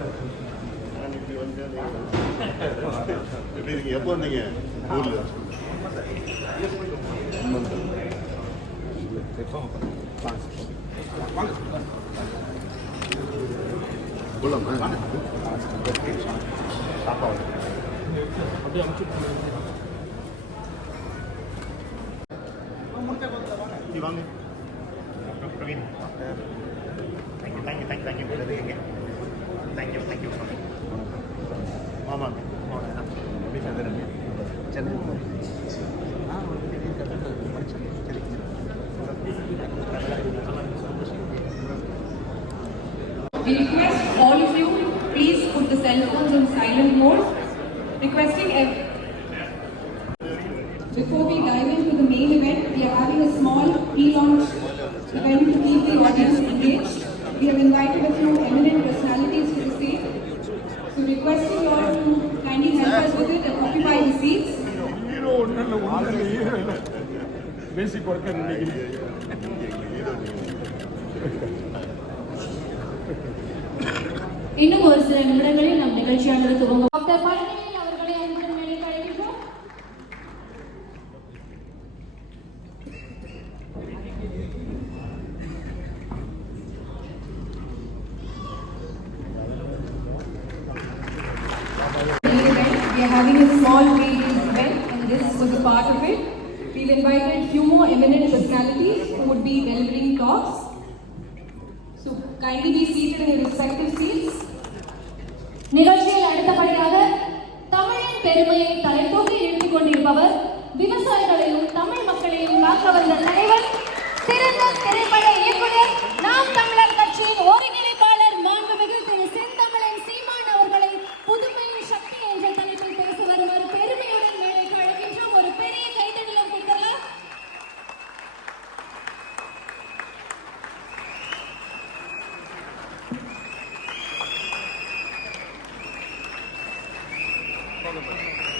நான் இப்படி வந்தேன் எப்படி இருக்கீங்க எப்போ வந்தீங்க ஊர்ல போலாமா இப்படி வாங்க Praveen thank you thank you thank you thank you thank you எப்படி சந்திரன் Chennai We request all of you, please put the cell phones on silent mode. Requesting ev- Before we dive into the main event, we are having a small pre-launch hero ஒன்றும் இல்லை ஒன்றும் இல்லை hero இல்லை பேசிக் worker நினைக்கிறேன் இன்னும் ஒரு சில நிமிடங்களில் நம் நிகழ்ச்சியானது துவங்கும் டாக்டர் பழனிவேல் அவர்களை அன்புடன் மேடைக்கு அழைக்கின்றோம் main event. We are having a small pre-release event and this Was a part of it. We've invited few more eminent personalities who would be delivering talks. So kindly be seated in your respective seats. நிகழ்ச்சியில் அடுத்தபடியாக தமிழின் பெருமையை தலைத்தூக்கி எழுதி கொண்டிருப்பவர் விவசாயிகளையும் தமிழ் மக்களையும் காக்க வந்த தலைவர் Gracias.